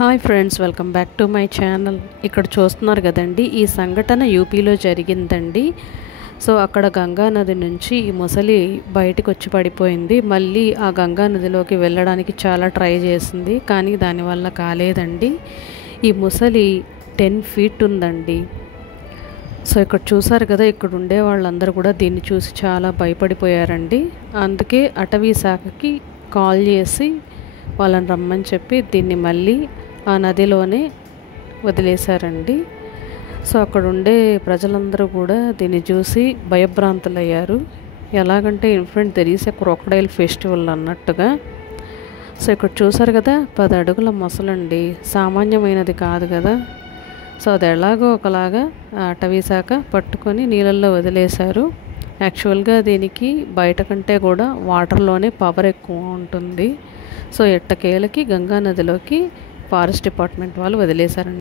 Hi friends, welcome back to my channel. ఇక్కడ చూస్తున్నారు కదండి, ఈ సంఘటన యూపీలో జరిగిందండి. సో అక్కడ గంగా నది నుంచి ఈ ముసలి బయటకు వచ్చి పడిపోయింది. మళ్ళీ ఆ గంగా నదిలోకి వెళ్ళడానికి చాలా ట్రై చేసింది, కానీ దానివల్ల కాలేదండి. ఈ ముసలి 10 feet ఉందండి. సో ఇక్కడ చూసారు కదా, ఇక్కడ ఉండే వాళ్ళందరూ కూడా దీన్ని చూసి చాలా భయపడిపోయారండి. అందుకే అటవీ శాఖకి కాల్ చేసి వాళ్ళని రమ్మని చెప్పి దీన్ని మళ్ళీ ఆ నదిలోనే వదిలేశారండి. సో అక్కడ ఉండే ప్రజలందరూ కూడా దీన్ని చూసి భయభ్రాంతులయ్యారు. ఎలాగంటే in front there is a crocodile festival అన్నట్టుగా. సో ఇక్కడ చూసారు కదా, 10 అడుగుల మొసలండి, సామాన్యమైనది కాదు కదా. సో అది ఎలాగో ఒకలాగా అటవీ శాఖ పట్టుకొని నీళ్ళల్లో వదిలేశారు. యాక్చువల్గా దీనికి బయట కంటే కూడా వాటర్లోనే పవర్ ఎక్కువ ఉంటుంది. సో ఎట్టకేలకి గంగా నదిలోకి ఫారెస్ట్ డిపార్ట్మెంట్ వాళ్ళు వదిలేశారండి.